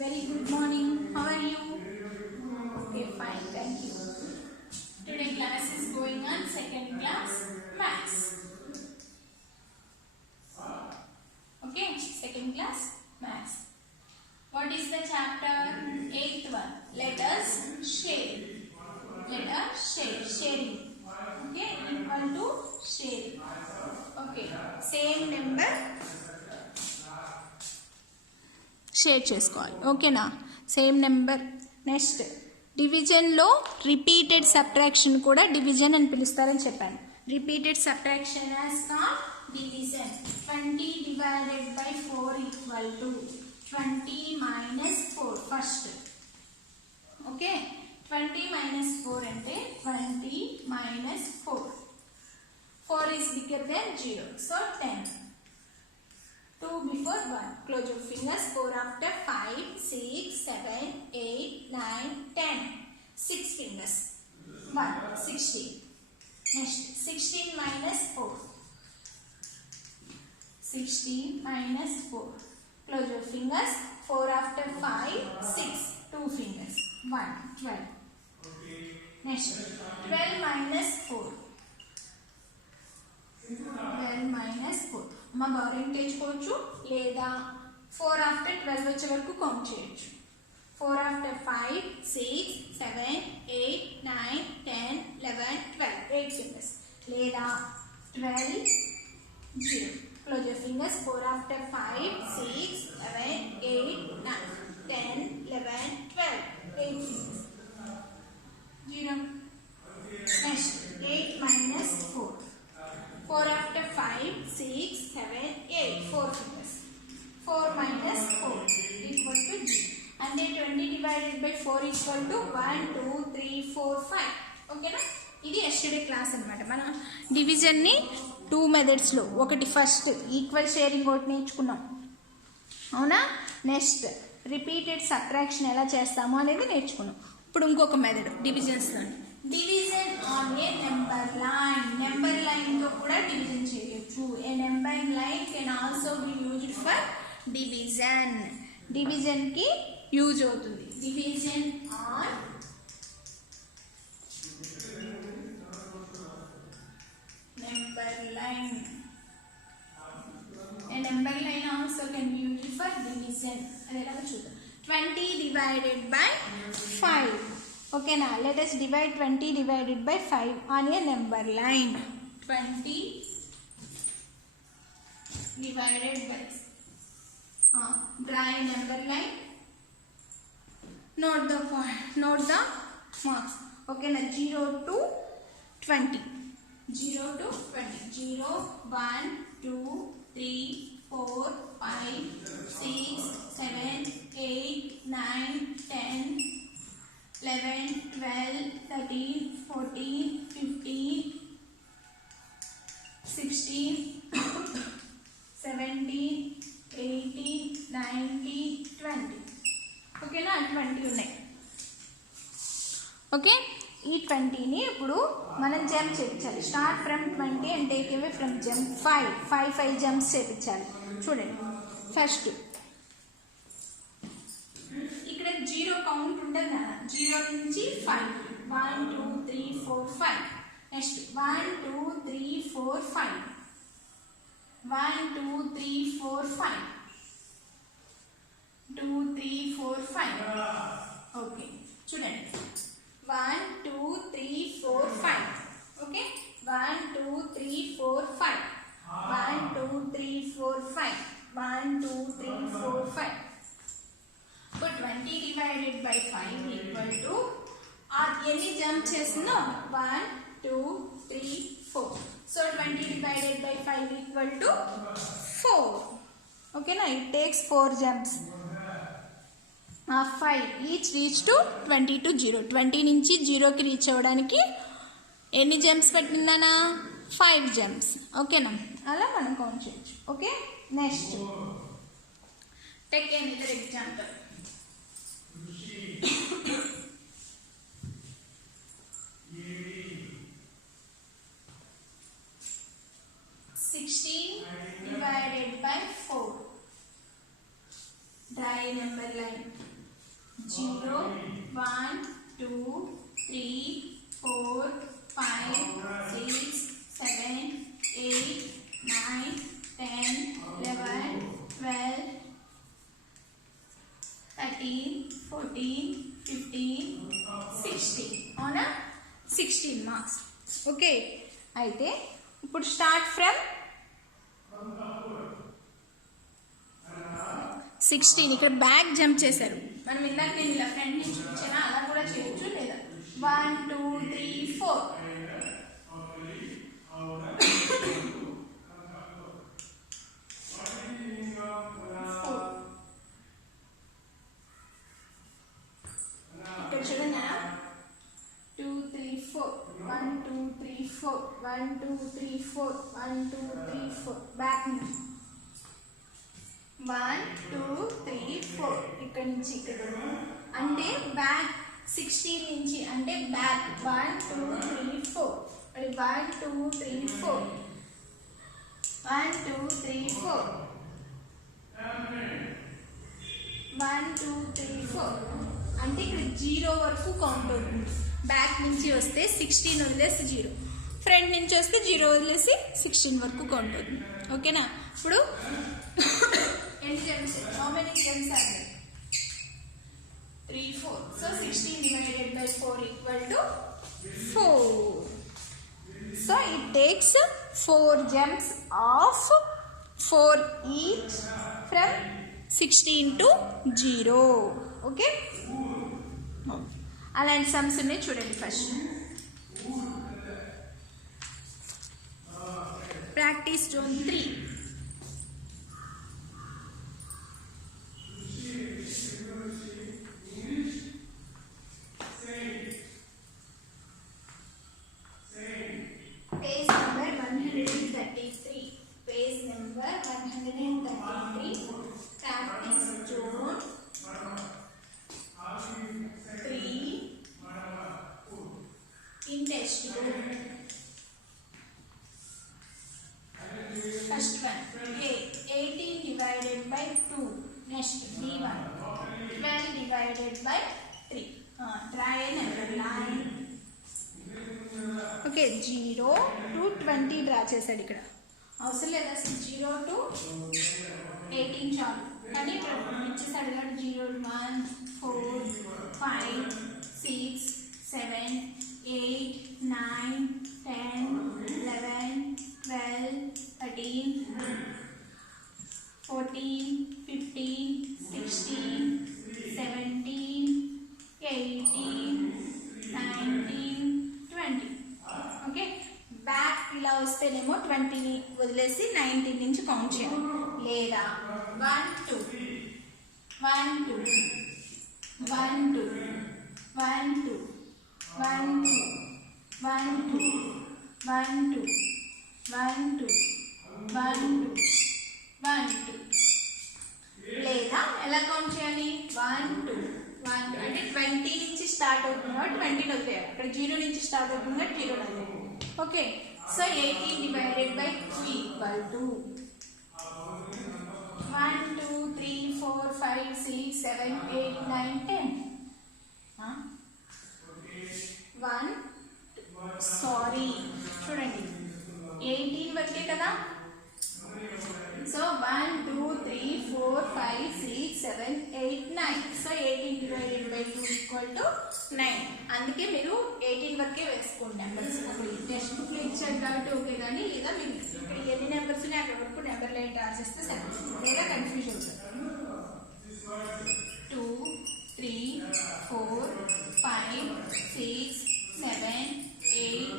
Very good morning. How are you? Okay, fine. Thank you. Today class is going on second class maths. Okay, second class maths. What is the chapter? Eighth one. Let us share. Let us share. Sharing. Okay, equal to sharing. Okay, same number share చేసుకోవాలి. ఓకేనా? Same number. Next డివిజన్లో repeated subtraction కూడా division అని పిలుస్తారని చెప్పాను. Repeated subtraction as called division. 20 divided by 4 equal to 20 minus 4 first. Okay, 20 minus 4 అంటే 20 minus 4. 4 is bigger than 0, so 10. 2 before 1. Close your fingers. 4 after 5, 6, 7, 8, 9, 10. 6 fingers. 1, 16. Next, 16 minus 4. 16 minus 4. Close your fingers. 4 after 5, 6. 2 fingers. 1, 12. Next, 12 minus 4. 12 minus 4. అమ్మ బారెంట్ తెచ్చుకోవచ్చు లేదా 4 after 12 వచ్చే వరకు count చేయొచ్చు. 4 after 5, 6, 7, 8, 9, 10, 11, 12. 8 fingers. లేదా 12, 0. Close your fingers. 4 after 5, 6, 7, 8, 9, 10, 11, 12. 8 fingers. 0. Next, 8 minus 4. 4 after 5, 6, 7, 8. 4 fingers. 4 minus 4 equal to 0. And then 20 divided by 4 equal to 1, 2, 3, 4, 5. ఓకేనా? ఇది yesterday class అనమాట. మన డివిజన్ని 2 మెథడ్స్లో, ఒకటి ఫస్ట్ ఈక్వల్ షేరింగ్ ఒకటి నేర్చుకున్నాం, అవునా? నెక్స్ట్ రిపీటెడ్ సబ్ట్రాక్షన్ ఎలా చేస్తాము అనేది నేర్చుకున్నాం. ఇప్పుడు ఇంకొక మెథడ్ డివిజన్స్లోని. Division on a number line. Number line తో కూడా డివిజన్ చేయొచ్చు. A number line can also be used for division. Division కి యూజ్ అవుతుంది. Division on number line. A number line also can be used for division. అది ఎలా చూద్దాం. 20 divided by 5. Okay, now let us divide 20 divided by 5 on a number line. 20 divided by draw a number line. Note the marks. Okay, now 0 to 20. 0 to 20. 0, 1, 2, 3, 4, 5, 6, 7, 8, 9, 10, 11, 12, 13, 14, 15, 16, 17, 18, 19, 20. ఓకేనా? 20 ఉన్నాయి. Okay, ఈ 20ని ఇప్పుడు మనం jump చేయించాలి. Start from 20 and take away from jump 5 jumps చేయించాలి. చూడండి, first ఇక్కడ 0 count ఉంటుంది కదా, 0 నుంచి 5. 1, 2, 3, 4, 5. నెక్స్ట్ 1, 2, 3, 4, 5. 1, 2, 3, 4, 5. 2, 3, 4, 5. ఓకే, చూడండి. 1, 2, 3, 4, 5. Okay, 1, 2, 3, 4, 5. 1, 2, 3, 4, 5. 1, 2, 3, 4, 5. But 20 divided by 5 equal to any jump చేస్తుందో 1, 2, 3, 4. So 20 divided by 5 equal to 4. Okay, now it takes 4 jumps. 5 each reach to 20 to 0. 20 నుంచి 0కి రీచ్ అవ్వడానికి ఎన్ని జంప్స్ పెట్టిందనా? 5 జంప్స్. ఓకేనా? అలా మనం కౌంట్ చేయొచ్చు. Okay, next take another example. 16 divided by 4. Draw a number line. 0 1 2 3 4 5 6 7 8 9 10 11 12 13 14 15 16 అవునా 16 మార్క్స్ ఓకే అయితే ఇప్పుడు స్టార్ట్ ఫ్రమ్ 16 ఇక్కడ బ్యాక్ జంప్ చేశారు మనం ఇందాక నేను ఇలా ఫ్రంట్ నుంచి చూపించాను అలా కూడా చేయొచ్చు లేదా 1 2 3 4 ఇక్కడ చూడండి 2 3 4 1 2 3 4 1 2 3 4 1 2 3 4 బ్యాక్ నుంచి 1 2 3 4 ఇక్కడ నుంచి ఇక్కడ అంటే బ్యాక్ 16 నుంచి అంటే బ్యాక్ 1 2 3 4 మరి 1 2 3 4 1 2 3 4 1 2 3 4 అంటే ఇక్కడ 0 వరకు కౌంట్ అవుతుంది బ్యాక్ నుంచి వస్తే 16 వదిలేసి 0 ఫ్రంట్ నుంచి వస్తే 0 వదిలేసి 16 వరకు కౌంట్ అవుతుంది ఓకేనా ఇప్పుడు ఎన్ని gems how many gems are there 3 4 so 16 divided by 4 equal to 4 so it takes 4 gems of 4 each from 16 to 0 okay అలాంటి సమ్స్ ఉన్నాయి చూడండి first practice zone 3 page number 133 page number 133 practice zone 3 in test book. First one, A 18 divided by 2. Next B1 12 divided by 3. Try a number line. Okay, 0 to 20 draw చేశాడు ఇక్కడ అవసరం లేదా 0 to 18 చాలు కానీ ఇచ్చేసాడు కదా 0 1 4 5 6 7 8 9 10 11 12 13 14 15 16 17 18 19 20 ఓకే బ్యాక్ ఇలా వస్తేనేమో 20ని వదిలేసి 19 నుంచి కౌంట్ చేయాలి లేదా 1 2 1 2 1 2 1 2 1 2 1 2 1 2 1 2 1 2 1 2 లేదా ఎలా కౌంట్ చేయాలి 1 2 1 అంటే 20 నుంచి స్టార్ట్ అవుతుంది కాబట్టి 20 వదిలేయాలి అక్కడ 0 నుంచి స్టార్ట్ అవుతుంది కాబట్టి 0 వదిలేయాలి okay so 18 divided by 2 equal to 1 2 3 4 5 6 7 8 9 10 1 sorry చూడండి 18 వరకే కదా so 1 2 3 4 5 6 7 8 9 so 18 divided by 2 equal to 9 అందుకే మీరు 18 వరకే వేసుకోండి నెంబర్స్ అప్పుడు టెక్స్ట్ బుక్ లో ఇచ్చారు కాబట్టి ఓకే కానీ లేదా మీరు ఇక్కడ ఎన్ని నెంబర్స్ ఉన్నాయి అక్కడ వరకు నెంబర్ లైన్ రాసేస్తే సరిపోతుంది లేదా కన్ఫ్యూజ్ అవుతుంది 2 3 4 5 6 7 8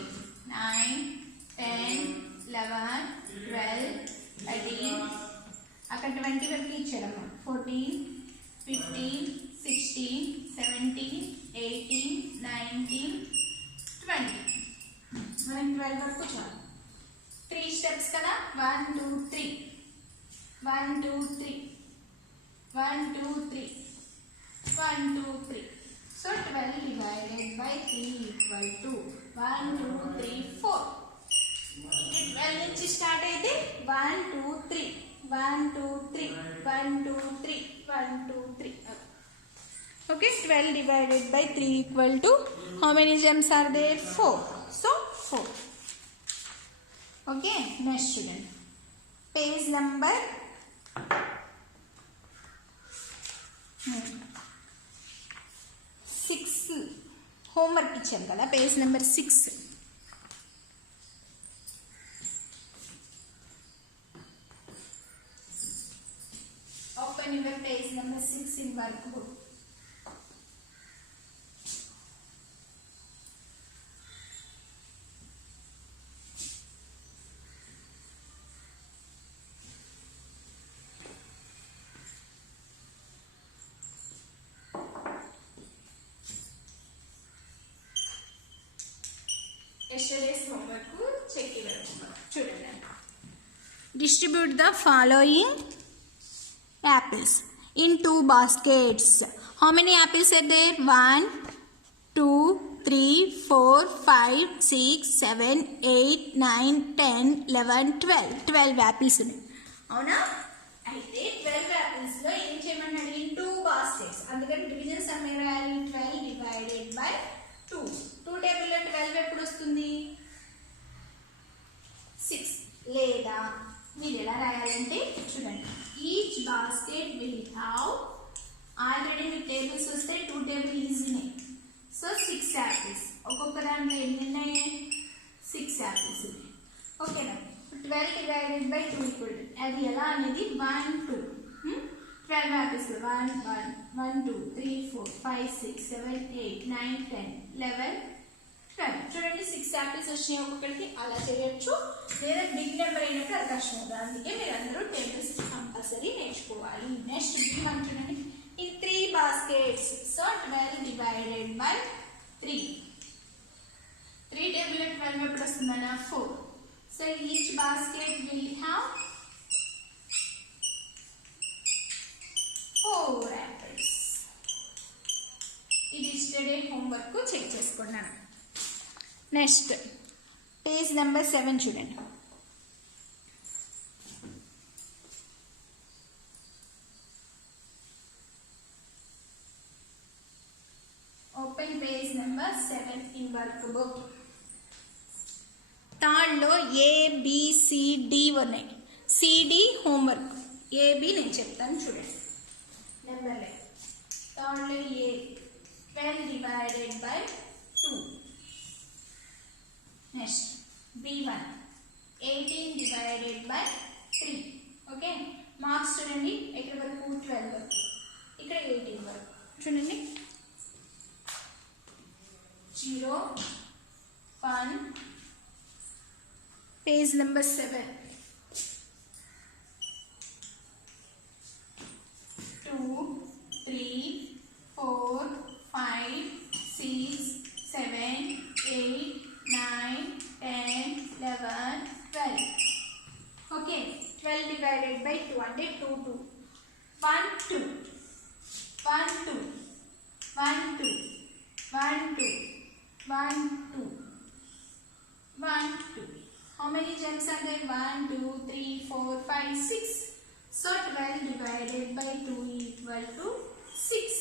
9 10 11 12 13 అక్కడ 20 వరకు ఇచ్చారమ్మా 14 15 16 17 18 19 20 మనకి 12 వరకు చాలు 3 స్టెప్స్ కదా 1 2 3 1 2 3 1 2 3 1 2 3 so 12 divided by 3 equal to 1 2 3 4 12 నుంచి స్టార్ట్ అయితే 1 2 3 1 2 3 1 2 3 1 2 3 Okay, 12 divided by 3 equal to, how many gems are there? 4. So 4. Okay, next student. Page number 6. Homework icham kada, page number 6. Open your page number 6 in workbook. Yesterday's homework check your homework. Children, distribute the following apples in 2 baskets. How many apples are there? 1, 2, 3, 4, 5, 6, 7, 8, 9, 10, 11, 12. 12 apples ఉన్నాయి. అవునా? అయితే 12 apples లో ఏం చేయమన్నాడు? in 2 baskets. అందుకని division some ఏ రాయాలి? 12 divided by 2. 2 table లో 12 ఎప్పుడు వస్తుంది? 6. లేదా మీరు ఎలా రాయాలంటే చూడండి, each basket will have, already మీకు టేబుల్స్ వస్తే 2 టేబుల్ ఈజీనే. So 6 apples. ఒక్కొక్క దాంట్లో ఎన్ని ఉన్నాయి? 6 యాపిల్స్ ఉన్నాయి. ఓకేనా? 12 డివైడెడ్ బై 2 ఈక్వల్ టు, అది ఎలా అనేది 1, 2. 12 యాపిల్స్ 1, 1, 1, 2, 3, 4, 5, 6, 7, 8, 9, 10, 11, 12. చూడండి 6 యాపిల్స్ వచ్చినాయి ఒక్కొక్కరికి. అలా చేయొచ్చు. లేదా బిగ్ నెంబర్ అయినప్పుడు అది కష్టం అవుతుంది. అందుకే మీరు అందరూ టేబుల్స్ కంపల్సరీ నేర్చుకోవాలి. నెక్స్ట్ B1 చూడండి, in 3 baskets. So 12 divided by 3. 3 table 12 ఎప్పుడు వస్తుందన్నా? 4. So each basket will have 4 apples. ఇది స్టడీ హోంవర్క్ చెక్ చేసుకున్నాను. నెక్స్ట్ పేజ్ నెంబర్ 7 చూడండి. Open page number 7 in workbook. థర్డ్లో ABCD ఉన్నాయి. CD homework. AB నేను చెప్తాను చూడండి. నెంబర్ లైన్ థర్డ్లో A 12 divided by 2. Next B1 18 divided by 3. Okay, marks చూడండి. ఎక్కడ వరకు? 12 వరకు. ఇక్కడ 18 వరకు. చూడండి 0, 1. Page number 7. 2, 3, 4, 5, 6, 7, 8, 9, 10, 11, 12. Okay, 12 divided by 2 అంటే 2, 2. 1, 2, 1, 2, 1, 2, 1, 2, 1, 2, 1, 2. How many gems are there? 1, 2, 3, 4, 5, 6. So 12 divided by 2 equal to 6.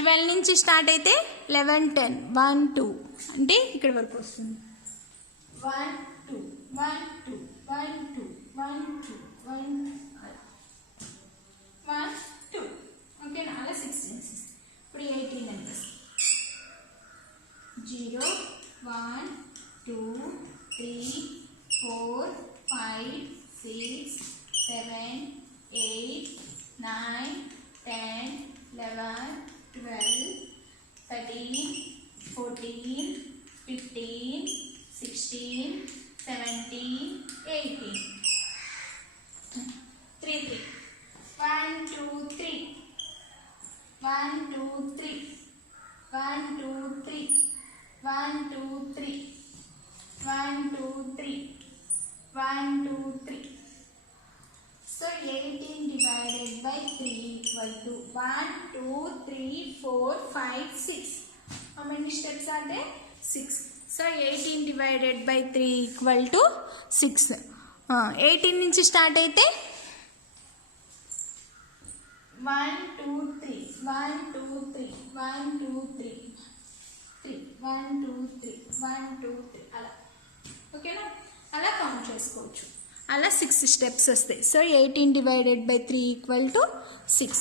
12 నుంచి స్టార్ట్ అయితే 11, 10, 1, 2 అంటే ఇక్కడ వరకు వస్తుంది. 1, 2, 1, 2, 1, 2, 1, 2, 1, 2. ఓకేనా? అలా 16. ఇప్పుడు 18 numbers. 0, 1, 2, 3, 4, 5, 6, 7, 8, 9, 10, 11, 12, 13, 14, 15, 16, 17, 18. 3, 3. 1, 2, 3. 1, 2, 3. 1, 2, 3. 1, 2, 3. 1, 2, 3. 1, 2, 3. So 18 divided by 3 equal to 1, 2, 3, 4, 5, 6. How many steps are there? 6. So 18 divided by 3 equal to 6. 18 నుంచి స్టార్ట్ అయితే 1 2 3 1 2 3 1 2 3 3 1 2 3 1 2 3 అలా ఓకేనా అలా కౌంట్ చేసుకోవచ్చు అలా 6 స్టెప్స్ వస్తాయి so 18 divided by 3 equal to 6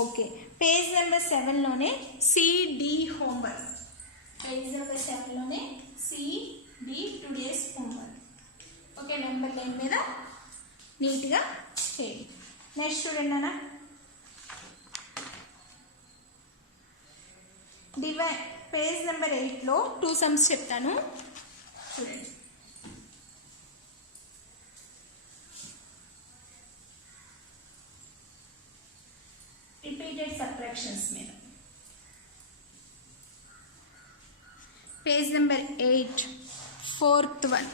okay page number 7లోనే సిడి హోంవర్క్ పేజ్ నెంబర్ 7లోనే CD today's homework okay number line మీద నీట్గా చేయండి నెక్స్ట్ చూడండి అన్న పేజ్ నెంబర్ 8లో 2 సమ్స్ చెప్తాను చూడండి రిపీటెడ్ సబ్ట్రాక్షన్స్ మీద page number 8 4th one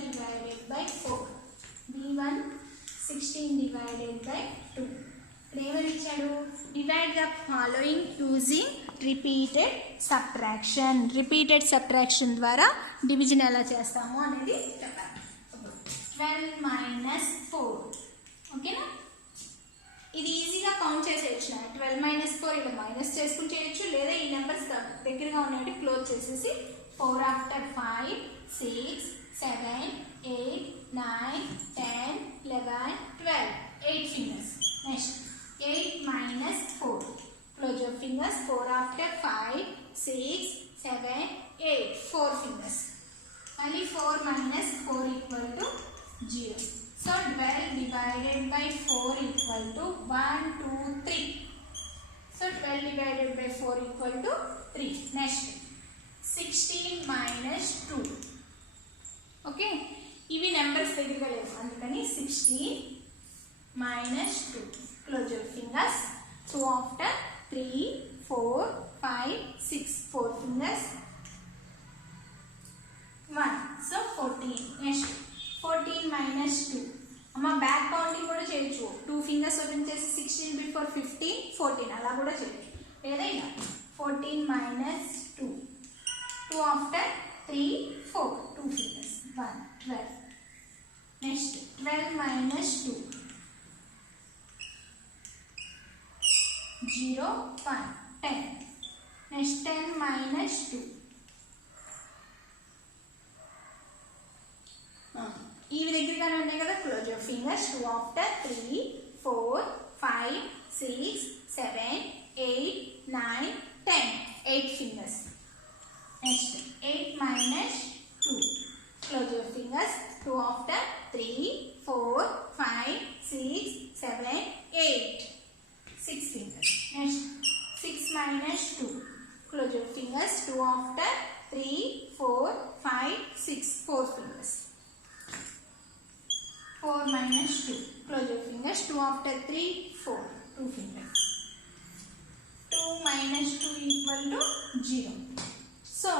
divided by 4 b1 16 divided by 2 ఇప్పుడు ఇచ్చాడు divide the following using repeated subtraction ద్వారా డివిజన్ ఎలా చేస్తాము అనేది చెప్పాలి 12 మైనస్ 4 ఓకేనా ఇది ఈజీగా కౌంట్ చేసేయచ్చు 12 మైనస్ 4 ఇక్కడ మైనస్ చేసుకుని చేయొచ్చు లేదా ఈ నెంబర్స్ దగ్గరగా ఉన్నట్టు క్లోజ్ చేసేసి 4 after 5 6 7 8 9 10 11 12 8 fingers next 8 minus 4 close your fingers 4 after 5 6 7 8 4 fingers only 4 minus 4 equal to 0 so 12 divided by 4 equal to 1 2 3 so 12 divided by 4 equal to 3 next 16 minus 2 okay ఇవి నెంబర్స్ దగ్గరగా లేవు అందుకని 16 minus 2 close your fingers 2 after 3 4 5 6 4 fingers 1 so 14 next 14 minus 2 అమ్మ back counting కూడా చేయొచ్చు 2 fingers open చేసి 16 before 15 14 అలా కూడా చేయొచ్చు లేదా ఇలా 14 minus 2 2 after 3 4 2 fingers 1 12 next 12 minus 2 0 1 10 next 10 minus 2 ఇవి దగ్గరగానే ఉన్నాయి కదా close your fingers 2 after 3 4 5 6 7 8 9 10 8 fingers next 8 minus 2 close your fingers 2 after 3 4 5 6 7 8 6 fingers next 6 minus 2 close your fingers 2 after 3 4 5 6 4 fingers 4 minus 2 close your fingers 2 after 3 4 2 fingers 2 minus 2 equal to 0 so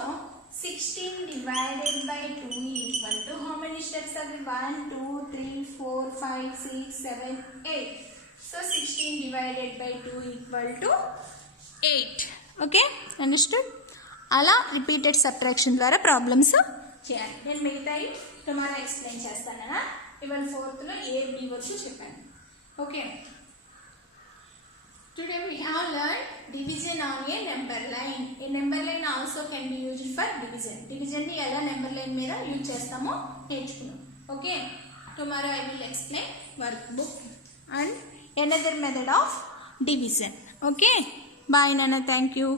16 divided by 2 equal to how many steps are there 1 2 3 4 5 6 7 8 so 16 divided by 2 equal to 8 okay understood అలా repeated subtraction ద్వారా problems చేయాలి నేను మిగతాయి tomorrow explain చేస్తాను ఇవాళ 4th లో A B వరకు చెప్పాను okay today we have learned division on a number line a number line also can be used for division ని ఎలా నెంబర్ లైన్ మీద యూజ్ చేస్తామో నేర్చుకున్నాం okay tomorrow I will explain workbook and another method of division okay bye nana thank you